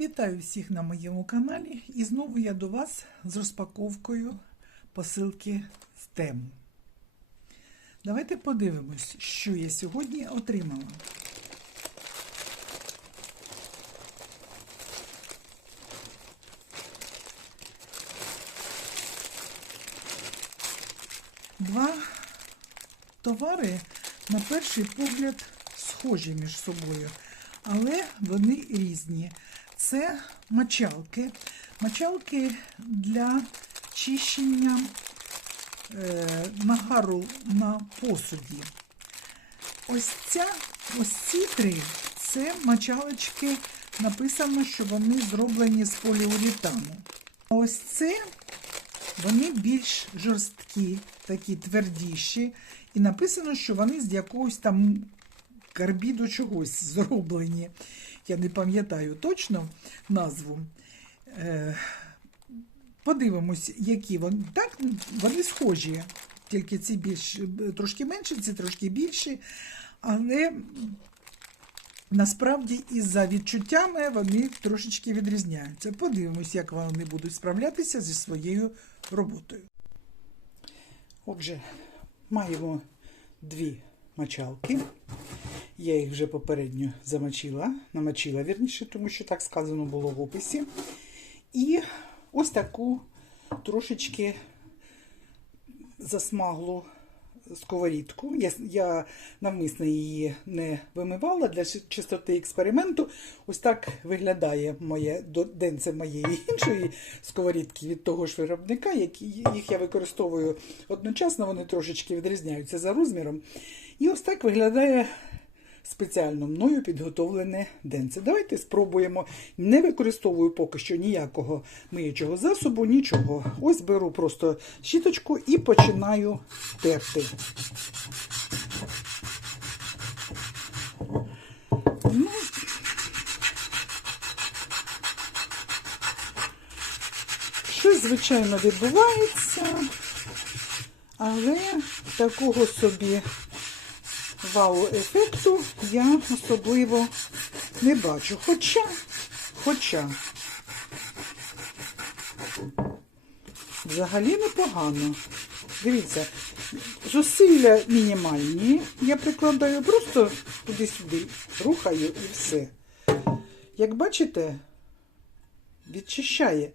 Вітаю всіх на моєму каналі і знову я до вас з розпаковкою посилки з тему. Давайте подивимось, що я сьогодні отримала. Два товари, на перший погляд, схожі між собою, але вони різні. Це мочалки. Мочалки для чищення е, нагару на посуді. Ось ця, ось ці три це мочалочки, написано, що вони зроблені з поліуретану. Ось це вони більш жорсткі, такі твердіші, і написано, що вони з якогось там карбіду чогось зроблені. Я не пам'ятаю точно назву. Е, Подивимось, які вони. Так, вони схожі, тільки ці більш трошки менші, ці трошки більші, але насправді із-за відчуттями вони трошечки відрізняються. Подивимось, як вони будуть справлятися зі своєю роботою. Отже, маємо дві мочалки. Я їх вже попередньо замочила, намочила вірніше, тому що так сказано було в описі. І ось таку трошечки засмаглу сковорідку. Я, я навмисно її не вимивала для чистоти експерименту. Ось так виглядає моє денце моєї іншої сковорідки від того ж виробника, які їх я використовую одночасно, вони трошечки відрізняються за розміром. І ось так виглядає спеціально мною підготовлене денце. Давайте спробуємо. Не використовую поки що ніякого миючого засобу, нічого. Ось беру просто щіточку і починаю терти. Ну, Щось, звичайно, відбувається, але такого собі вау-ефекту я особливо не бачу. Хоча, хоча, взагалі непогано. Дивіться, зусилля мінімальні. Я прикладаю просто туди-сюди, рухаю і все. Як бачите, відчищає.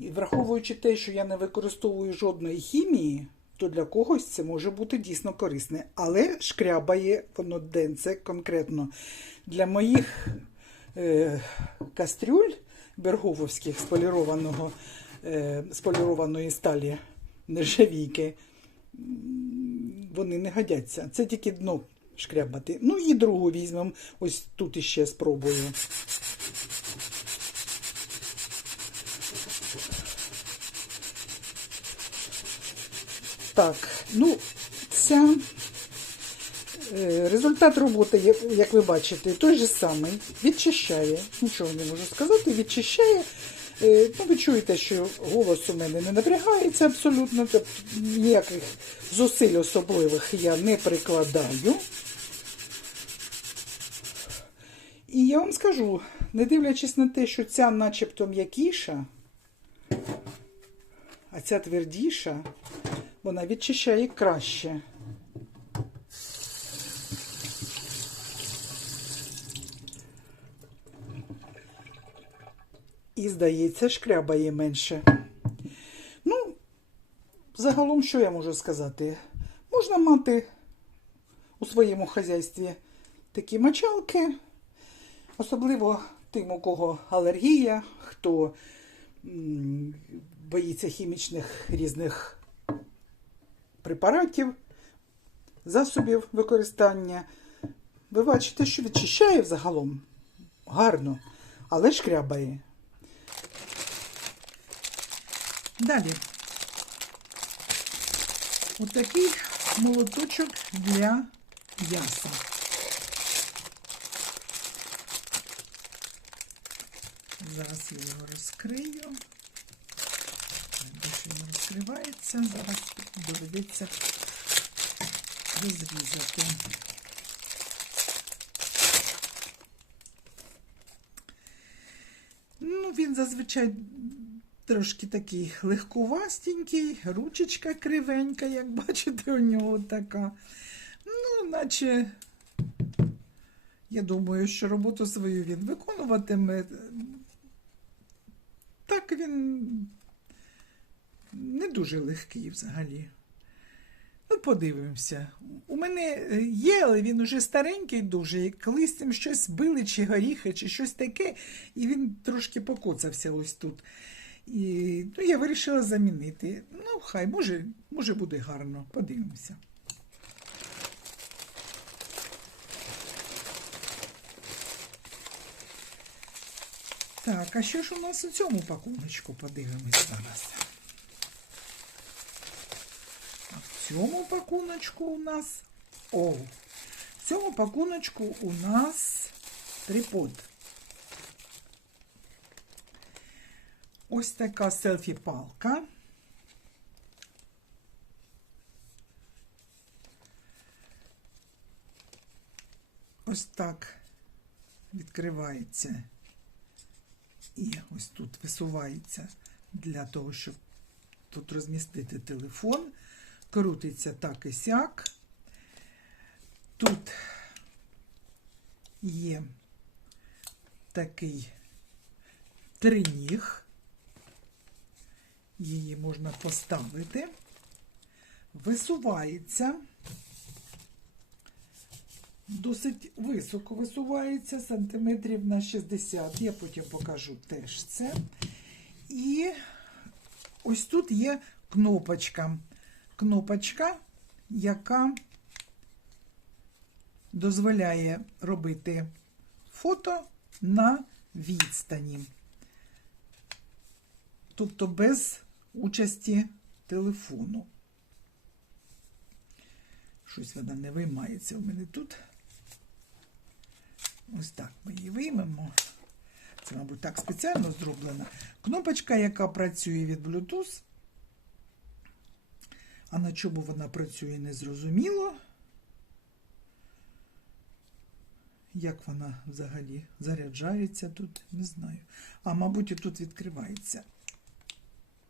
І враховуючи те, що я не використовую жодної хімії, то для когось це може бути дійсно корисне. Але шкрябає воно денце конкретно. Для моїх е, кастрюль бергововських з е, з полірованої сталі нержавійки, вони не годяться. Це тільки дно шкрябати. Ну і другу візьмемо. Ось тут іще спробую. Так, ну, ця е, результат роботи, як ви бачите, той же самий. Відчищає, нічого не можу сказати, відчищає. Е, ну, Ви чуєте, що голос у мене не напрягається абсолютно, тобто ніяких зусиль особливих я не прикладаю. І я вам скажу, не дивлячись на те, що ця начебто м'якіша, а ця твердіша, вона відчищає краще. І, здається, шкрябає менше. Ну, загалом, що я можу сказати? Можна мати у своєму хазяйстві такі мочалки, особливо тим, у кого алергія, хто боїться хімічних різних препаратів, засобів використання. Ви бачите, що відчищає взагалом гарно, але шкрябає. Далі. Отакий молоточок для м'яса. Зараз я його розкрию. Більше не розкривається, зараз доведеться розрізати. Ну, він зазвичай трошки такий легковастенький, ручечка кривенька, як бачите, у нього така. Ну, наче, я думаю, що роботу свою він виконуватиме. Так він не дуже легкий взагалі. Ну, подивимося. У мене е, є, але він уже старенький дуже. і Колись там щось били, чи горіхи, чи щось таке, і він трошки покоцався ось тут. І ну, я вирішила замінити. Ну, хай, може, може буде гарно. Подивимося. Так, а що ж у нас у цьому пакуночку? Подивимось зараз. А в цьому пакуночку у нас. О! В цьому пакуночку у нас трипод. Ось така селфі-палка. Ось так відкривається. І ось тут висувається для того, щоб тут розмістити телефон. Крутиться так і сяк. Тут є такий триніг. Її можна поставити. Висувається. Досить високо висувається, сантиметрів на 60. Я потім покажу теж це. І ось тут є кнопочка. Кнопочка, яка дозволяє робити фото на відстані. Тобто без участі телефону. Щось вона не виймається у мене тут. Ось так ми її виймемо. Це, мабуть, так спеціально зроблено. Кнопочка, яка працює від Bluetooth. А на чому вона працює, не зрозуміло. Як вона взагалі заряджається тут, не знаю. А, мабуть, і тут відкривається.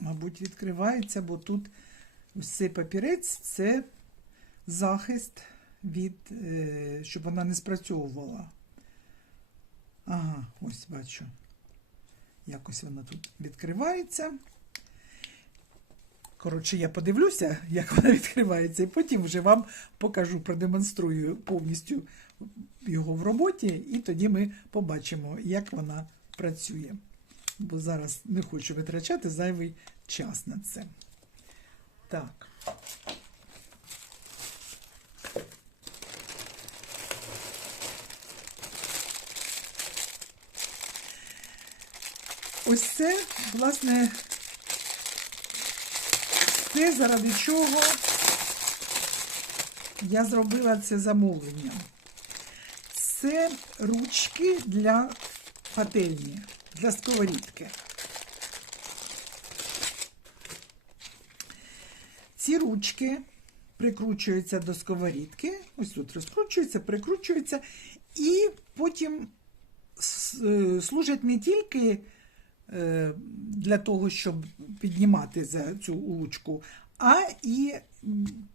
Мабуть, відкривається, бо тут цей папірець це захист від, е, щоб вона не спрацьовувала. Ага, ось бачу. Якось вона тут відкривається. Коротше, я подивлюся, як вона відкривається, і потім вже вам покажу, продемонструю повністю його в роботі, і тоді ми побачимо, як вона працює. Бо зараз не хочу витрачати зайвий час на це. Так. Ось це, власне, те, заради чого я зробила це замовлення. Це ручки для пательні, для сковорідки. Ці ручки прикручуються до сковорідки, ось тут розкручуються, прикручуються, і потім е, служать не тільки для того, щоб піднімати за цю ручку, а і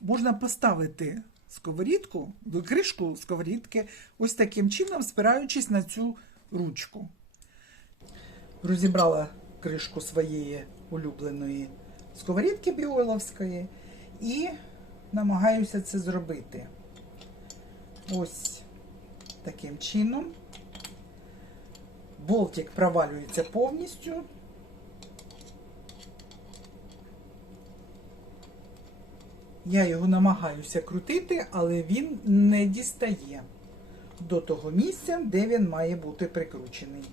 можна поставити сковорідку, кришку сковорідки, ось таким чином, спираючись на цю ручку. Розібрала кришку своєї улюбленої сковорідки біоловської і намагаюся це зробити. Ось таким чином. Болтик провалюється повністю. Я його намагаюся крутити, але він не дістає до того місця, де він має бути прикручений.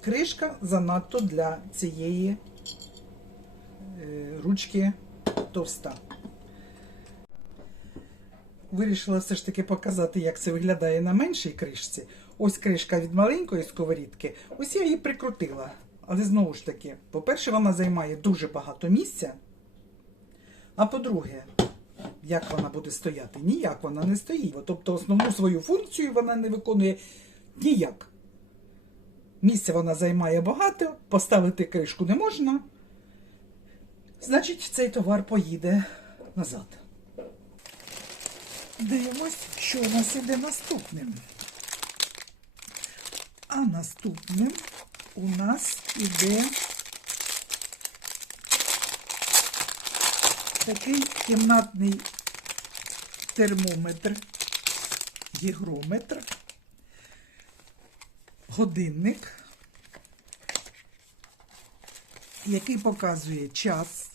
Кришка занадто для цієї е, ручки товста. Вирішила все ж таки показати, як це виглядає на меншій кришці. Ось кришка від маленької сковорідки. Ось я її прикрутила. Але знову ж таки, по-перше, вона займає дуже багато місця. А по-друге, як вона буде стояти? Ніяк вона не стоїть. Тобто основну свою функцію вона не виконує ніяк. Місця вона займає багато, поставити кришку не можна. Значить, цей товар поїде назад. Дивимось, що у нас іде наступним. А наступним у нас іде такий кімнатний термометр, гігрометр, годинник, який показує час,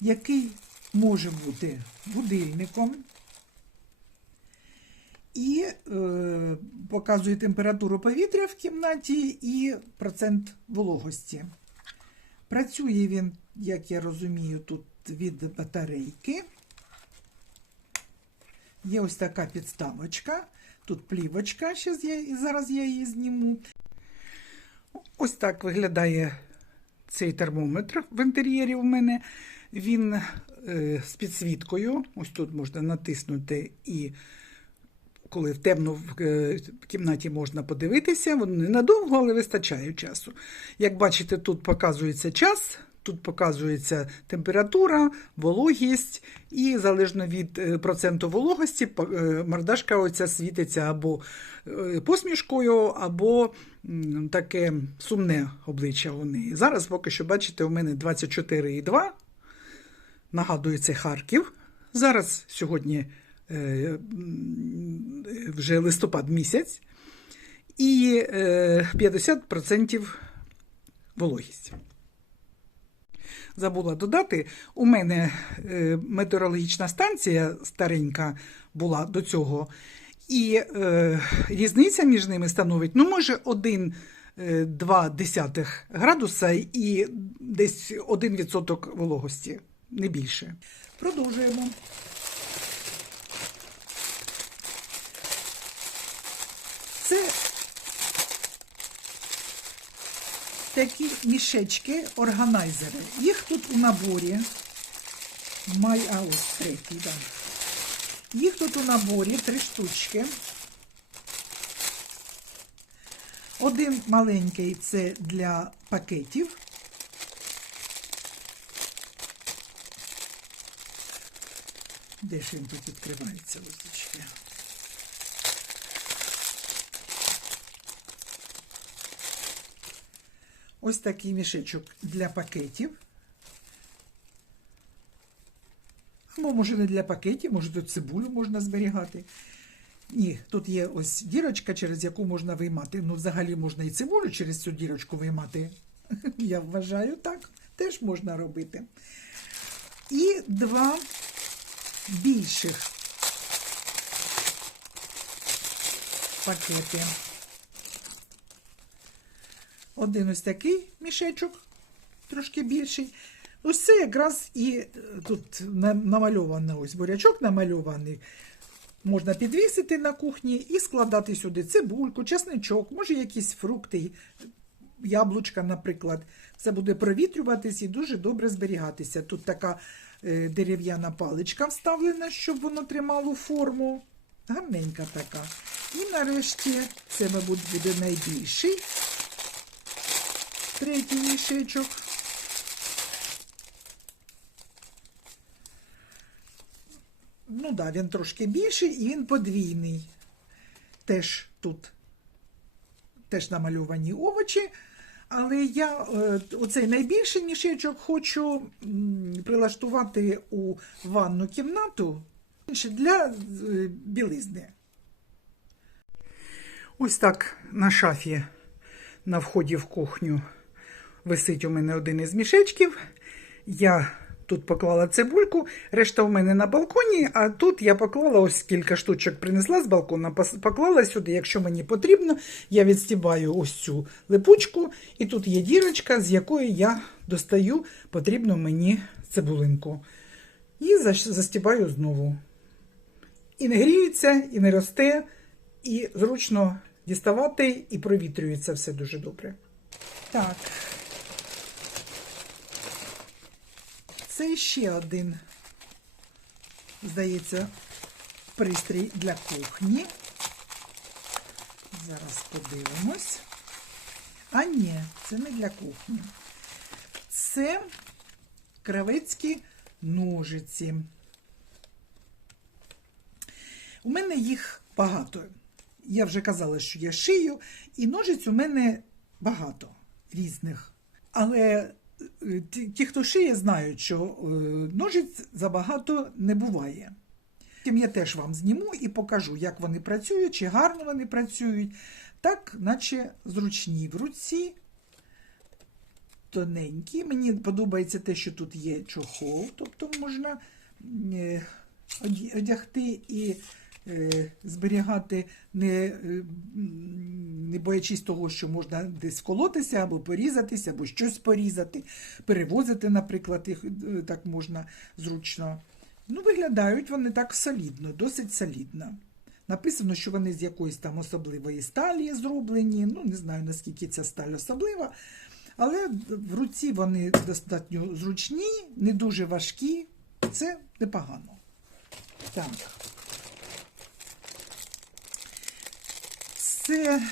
який може бути будильником і е, показує температуру повітря в кімнаті і процент вологості. Працює він, як я розумію, тут від батарейки. Є ось така підставочка. Тут плівочка, зараз я її зніму. Ось так виглядає цей термометр в інтер'єрі у мене. Він е, з підсвіткою. Ось тут можна натиснути і коли в темно в е, кімнаті можна подивитися, воно ненадовго, але вистачає часу. Як бачите, тут показується час, тут показується температура, вологість, і залежно від е, проценту вологості, е, мордашка оця світиться або посмішкою, або таке сумне обличчя у неї. Зараз поки що, бачите, у мене 24,2. Nагадую, це Харків. Зараз сьогодні вже листопад місяць, і е, 50% вологість. Забула додати, у мене е, метеорологічна станція старенька була до цього, і е, різниця між ними становить, ну, може, 1-2 градуса і десь 1% вологості, не більше. Продовжуємо. Це такі мішечки, органайзери. Їх тут у наборі. Май, а ось третій, да. Їх тут у наборі три штучки. Один маленький це для пакетів. Де ж він тут відкривається вузочки? Ось такий мішечок для пакетів. Або може не для пакетів, може тут цибулю можна зберігати. Ні, тут є ось дірочка, через яку можна виймати. Ну, взагалі можна і цибулю через цю дірочку виймати. Я вважаю, так, теж можна робити. І два більших пакети. Один ось такий мішечок, трошки більший. Ось це якраз і е, тут намальований ось бурячок намальований. Можна підвісити на кухні і складати сюди цибульку, чесничок, може якісь фрукти, яблучка, наприклад. Це буде провітрюватись і дуже добре зберігатися. Тут така е, дерев'яна паличка вставлена, щоб воно тримало форму. Гарненька така. І нарешті це, мабуть, буде найбільший. Третій мішечок. Ну так, да, він трошки більший і він подвійний. Теж тут теж намальовані овочі. Але я е, оцей найбільший мішечок хочу прилаштувати у ванну кімнату для е, білизни. Ось так на шафі на вході в кухню висить у мене один із мішечків. Я тут поклала цибульку, решта у мене на балконі, а тут я поклала ось кілька штучок принесла з балкона, поклала сюди, якщо мені потрібно, я відстібаю ось цю липучку, і тут є дірочка, з якої я достаю потрібну мені цибулинку. І застібаю знову. І не гріється, і не росте, і зручно діставати, і провітрюється все дуже добре. Так. Це ще один, здається, пристрій для кухні. Зараз подивимось. А ні, це не для кухні. Це кравецькі ножиці. У мене їх багато. Я вже казала, що я шию, і ножиць у мене багато різних. Але ті, хто шиє, знають, що е, ножиць забагато не буває. Потім я теж вам зніму і покажу, як вони працюють, чи гарно вони працюють. Так, наче зручні в руці, тоненькі. Мені подобається те, що тут є чохол, тобто можна е, одягти і зберігати, не, е, не боячись того, що можна десь колотися або порізатися, або щось порізати, перевозити, наприклад, їх е, так можна зручно. Ну, виглядають вони так солідно, досить солідно. Написано, що вони з якоїсь там особливої сталі зроблені. Ну, не знаю, наскільки ця сталь особлива. Але в руці вони достатньо зручні, не дуже важкі. Це непогано. Так. Це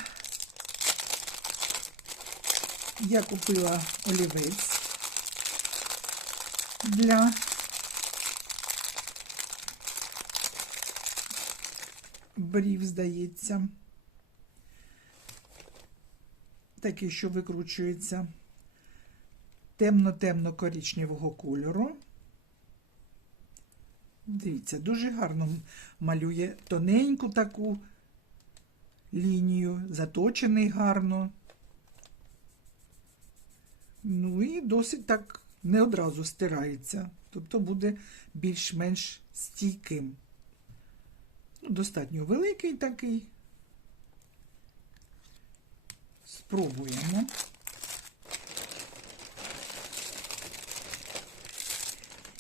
я купила олівець для брів, здається. Такий, що викручується темно-темно коричневого кольору. Дивіться, дуже гарно малює тоненьку таку лінію, заточений гарно. Ну і досить так не одразу стирається, тобто буде більш-менш стійким. Ну, достатньо великий такий. Спробуємо.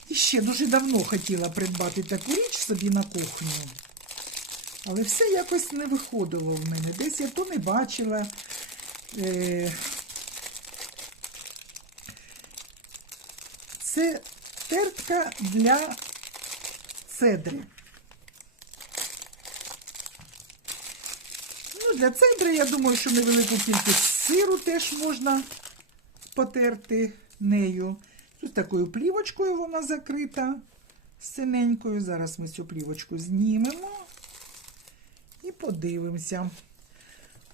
І ще дуже давно хотіла придбати таку річ собі на кухню. Але все якось не виходило в мене. Десь я то не бачила. Е... Це тертка для цедри. Ну, для цедри, я думаю, що невелику кількість сиру теж можна потерти нею. Тут такою плівочкою вона закрита синенькою. Зараз ми цю плівочку знімемо подивимося.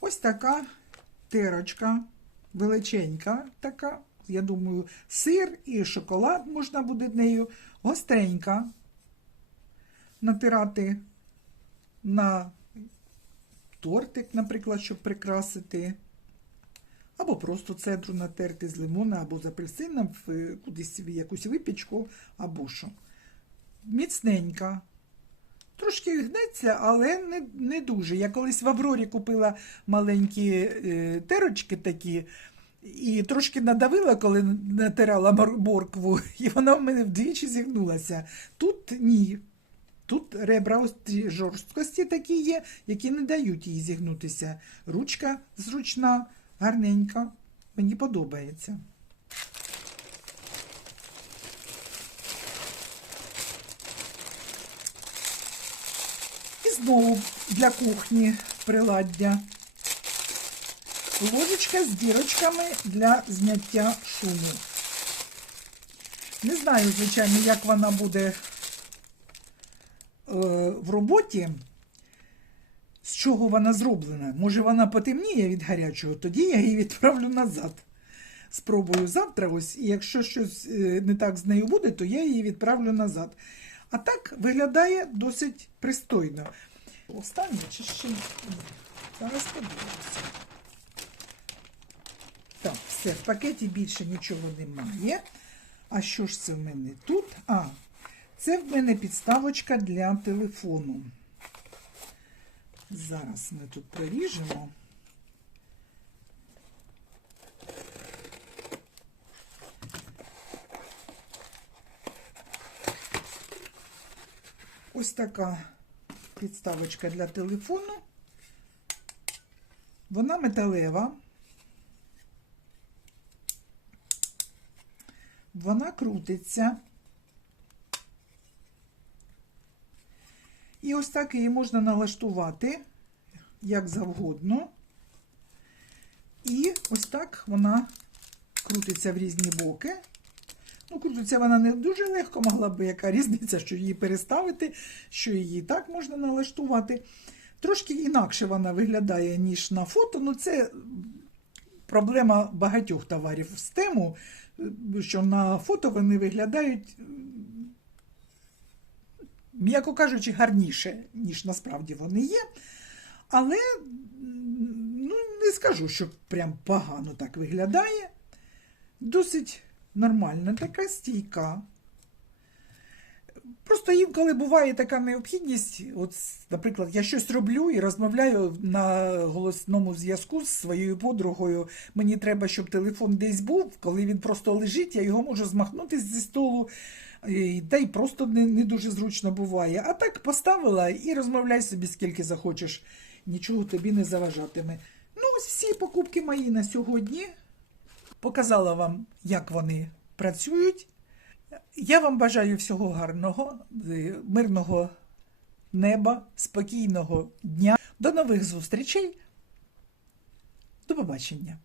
Ось така терочка, величенька така. Я думаю, сир і шоколад можна буде нею гостренька натирати на тортик, наприклад, щоб прикрасити. Або просто цедру натерти з лимона, або з апельсином в кудись в якусь випічку, або що. Міцненька. Трошки гнеться, але не, не дуже. Я колись в Аврорі купила маленькі е, терочки такі, і трошки надавила, коли натирала мор- моркву, і вона в мене вдвічі зігнулася. Тут ні. Тут ребра жорсткості такі є, які не дають їй зігнутися. Ручка зручна, гарненька. Мені подобається. Знову для кухні приладдя. Ложечка з дірочками для зняття шуму. Не знаю, звичайно, як вона буде е, в роботі, з чого вона зроблена. Може, вона потемніє від гарячого, тоді я її відправлю назад. Спробую завтра, ось, і якщо щось е, не так з нею буде, то я її відправлю назад. А так виглядає досить пристойно. Останнє чи ще? Зараз подивимося. Так, все, в пакеті більше нічого немає. А що ж це в мене тут? А, це в мене підставочка для телефону. Зараз ми тут проріжемо. Ось така підставочка для телефону. Вона металева. Вона крутиться. І ось так її можна налаштувати як завгодно. І ось так вона крутиться в різні боки. Ну, крутиться вона не дуже легко, могла би яка різниця, що її переставити, що її так можна налаштувати. Трошки інакше вона виглядає, ніж на фото. Ну, це проблема багатьох товарів з тему, що на фото вони виглядають, м'яко кажучи, гарніше, ніж насправді вони є. Але ну, не скажу, що прям погано так виглядає. Досить нормальна така стійка. Просто інколи буває така необхідність. От, наприклад, я щось роблю і розмовляю на голосному зв'язку з своєю подругою. Мені треба, щоб телефон десь був. Коли він просто лежить, я його можу змахнути зі столу. Та й просто не, не дуже зручно буває. А так поставила і розмовляй собі скільки захочеш. Нічого тобі не заважатиме. Ну, ось всі покупки мої на сьогодні. Показала вам, як вони працюють. Я вам бажаю всього гарного, е, мирного неба, спокійного дня. До нових зустрічей. До побачення.